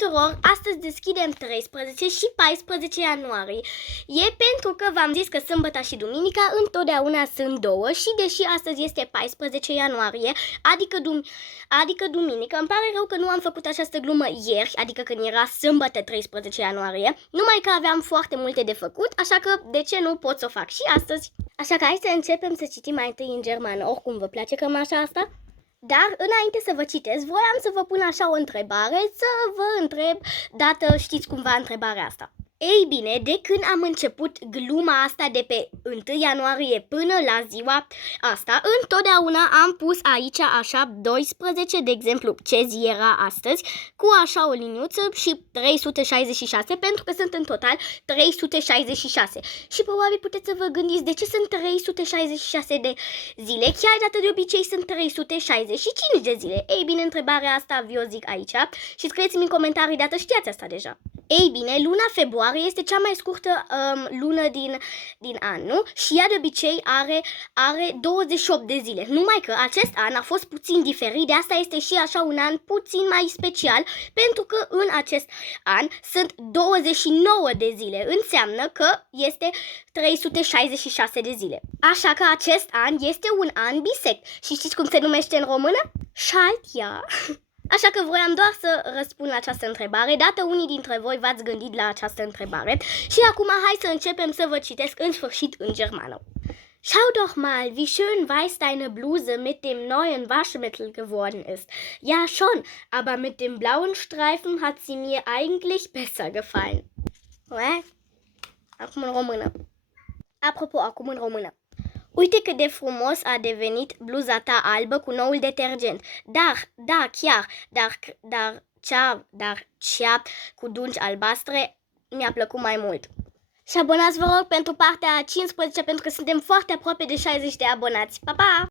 tuturor! Astăzi deschidem 13 și 14 ianuarie. E pentru că v-am zis că sâmbătă și duminica întotdeauna sunt două și deși astăzi este 14 ianuarie, adică duminică, îmi pare rău că nu am făcut această glumă ieri, adică când era sâmbătă 13 ianuarie, numai că aveam foarte multe de făcut, așa că de ce nu pot să o fac și astăzi? Așa că hai să începem să citim mai întâi în germană, oricum vă place cămașa asta? Dar înainte să vă citesc, voiam să vă pun așa o întrebare, să vă întreb dacă știți cumva întrebarea asta. Ei bine, de când am început gluma asta de pe 1 ianuarie până la ziua asta, întotdeauna am pus aici așa 12, de exemplu, ce zi era astăzi, cu așa o liniuță și 366, pentru că sunt în total 366. Și probabil puteți să vă gândiți de ce sunt 366 de zile, chiar dacă de obicei sunt 365 de zile. Ei bine, întrebarea asta vi-o zic aici și scrieți-mi în comentarii dacă știați asta deja. Ei bine, luna februarie este cea mai scurtă lună din an, nu? Și ea de obicei are 28 de zile. Numai că acest an a fost puțin diferit, de asta este și așa un an puțin mai special, pentru că în acest an sunt 29 de zile. Înseamnă că este 366 de zile. Așa că acest an este un an bisect. Și știți cum se numește în română? Schaltjahr. Așa că voiam doar să răspund la această întrebare, dacă unii dintre voi v-ați gândit la această întrebare. Și acum hai să începem să vă citesc în sfârșit în germană. Schau doch mal, wie schön weiß deine Bluse mit dem neuen Waschmittel geworden ist. Ja schon, aber mit dem blauen Streifen hat sie mir eigentlich besser gefallen. Acum în română. Apropo, acum în română. Uite cât de frumos a devenit bluza ta albă cu noul detergent. Da, chiar, dar cea cu dungi albastre mi-a plăcut mai mult. Și abonați vă rog pentru partea 15 pentru că suntem foarte aproape de 60 de abonați. Pa, pa!